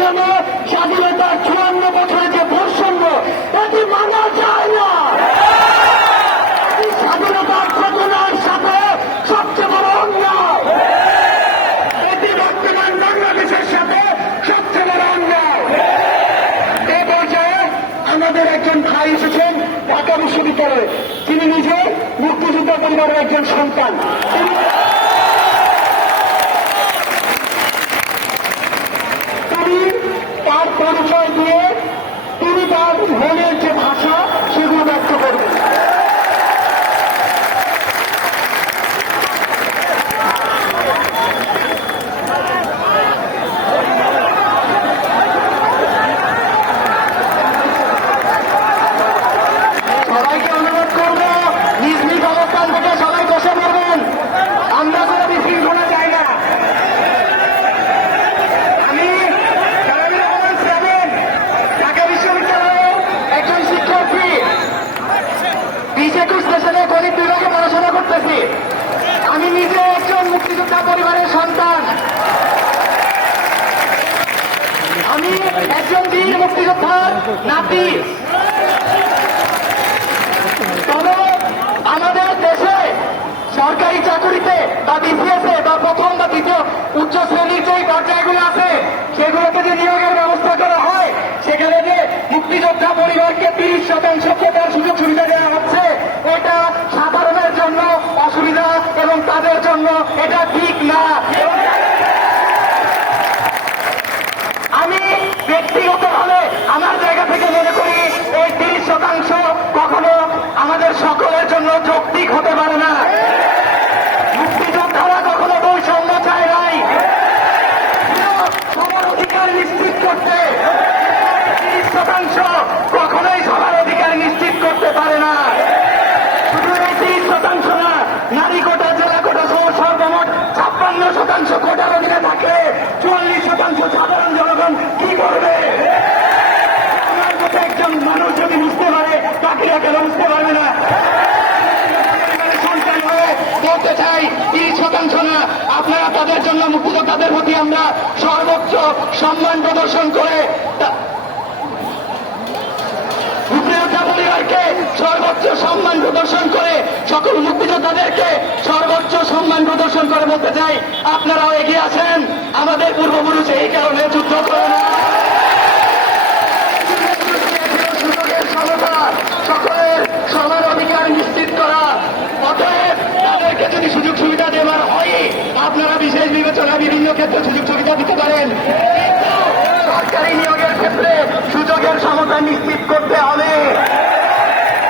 ছিল না স্বাধীনতার চুয়ান্ন বছরে যে বৈষম্য এটি মানা যায় না। স্বাধীনতার ঘটনার সাথে সবচেয়ে বড় অন্যায়। এটি বর্তমান বাংলাদেশের সাথে সবচেয়ে বড় অন্যায়। এ পর্যায়ে আমাদের একজন ভাই এসেছেন ঢাকা বিশ্ববিদ্যালয়ে। তিনি নিজে মুক্তিযুদ্ধ পরিবারের একজন সন্তান। ভোরের যে ভাষণ বিশেষ স্পেশালে গণিত আমি নিজে একজন মুক্তিযোদ্ধা পরিবারের সন্তান। আমি একজন বীর মুক্তিযোদ্ধার নাতি। এটা ঠিক না। এলাকায় উঠতে পারবে না। সন্তান হয়ে বলতে চাই, তিরিশ শতাংশ না, আপনারা তাদের জন্য মুক্তিযোদ্ধাদের প্রতি আমরা সর্বোচ্চ সম্মান প্রদর্শন করে সর্বোচ্চ সম্মান প্রদর্শন করে, সকল মুক্তিযোদ্ধাদেরকে সর্বোচ্চ সম্মান প্রদর্শন করে বলতে চাই, আপনারাও এগিয়ে আছেন আমাদের পূর্বপুরুষ এই কারণে যুদ্ধ করে না। তাদেরকে সুযোগ সুবিধা দিতে পারেন। সরকারি নিয়োগের ক্ষেত্রে সুযোগের সমতা নিশ্চিত করে